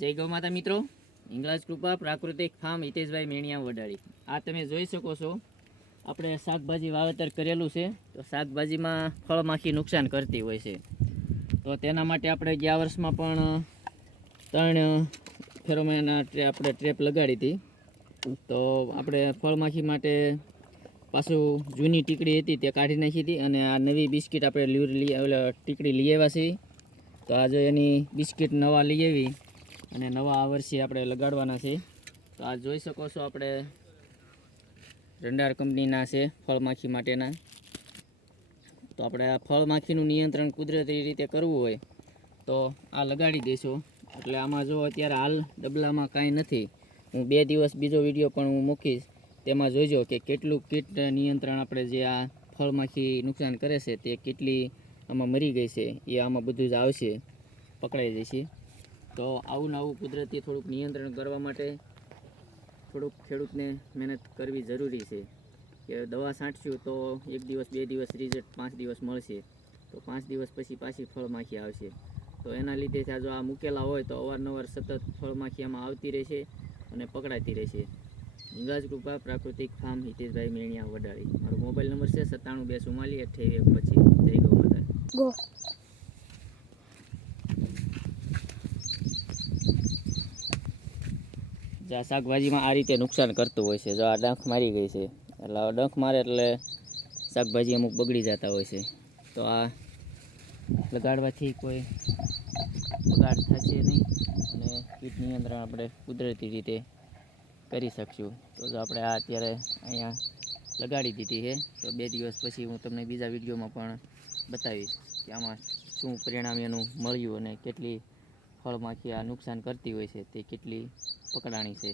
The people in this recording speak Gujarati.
જય ગૌ માતા મિત્રો. ઇંગ્લાજ કૃપા પ્રાકૃતિક ફાર્મ હિતેશભાઈ મેણિયા વડાળી. આ તમે જોઈ શકો છો, આપણે શાકભાજી વાવેતર કરેલું છે, તો શાકભાજીમાં ફળમાખી નુકસાન કરતી હોય છે. તો તેના માટે આપણે ગયા વર્ષમાં પણ ત્રણ ફેરોમેના આપણે ટ્રેપ લગાડી હતી. તો આપણે ફળમાખી માટે પાછું જૂની ટીકડી હતી, તે કાઢી નાખી હતી અને આ નવી બિસ્કિટ આપણે લીવર લઈ ટીકડી લઈ આવ્યા છીએ. તો આજે એની બિસ્કિટ નવા લઈ આવી અને નવા આ વર્ષે આપણે લગાડવાના છે. તો આ જોઈ શકો છો આપણે રંડાર કંપનીના છે, ફળમાખી માટેના. તો આપણે આ ફળમાખીનું નિયંત્રણ કુદરતી રીતે કરવું હોય તો આ લગાડી દઈશું એટલે આમાં જો અત્યારે હાલ ડબલામાં કાંઈ નથી. હું બે દિવસ બીજો વીડિયો પણ હું મૂકીશ. તેમાં જોઈજો કે કેટલું કીટ નિયંત્રણ આપણે જે આ ફળમાખી નુકસાન કરે છે તે કેટલી આમાં મરી ગઈ છે, એ આમાં બધું જ આવશે, પકડાઈ જશે. તો આવું ને આવું કુદરતી થોડુંક નિયંત્રણ કરવા માટે થોડુંક ખેડૂતને મહેનત કરવી જરૂરી છે. કે દવા છાંટશું તો એક દિવસ, બે દિવસ રિઝલ્ટ પાંચ દિવસ મળશે. તો પાંચ દિવસ પછી પાછી ફળમાખી આવશે. તો એના લીધે જો આ મૂકેલા હોય તો અવારનવાર સતત ફળમાખી આમાં આવતી રહેશે અને પકડાતી રહેશે. ઇંગ્રાજ કૃપા, પ્રાકૃતિક ફાર્મ, હિતેશભાઈ મેણિયા વડાળી. મારો મોબાઈલ નંબર છે સત્તાણું બે સુમાલી અઠ્યાવી એક પછી જય ગૌ માતા. જો આ શાકભાજીમાં આ રીતે નુકસાન કરતું હોય છે. જો આ ડંખ મારી ગઈ છે. એટલે ડંખ મારે એટલે શાકભાજી અમુક બગડી જતા હોય છે. તો આ લગાડવાથી કોઈ બગાડ થશે નહીં અને કીટ નિયંત્રણ આપણે કુદરતી રીતે કરી શકશું. તો જો આપણે આ અત્યારે અહીંયા લગાડી દીધી છે. તો બે દિવસ પછી હું તમને બીજા વિડીયોમાં પણ બતાવીશ કે આમાં શું પરિણામ એનું મળ્યું અને કેટલી ફળમાખી આ નુકસાન કરતી હોય છે તે કેટલી પકડાણી છે?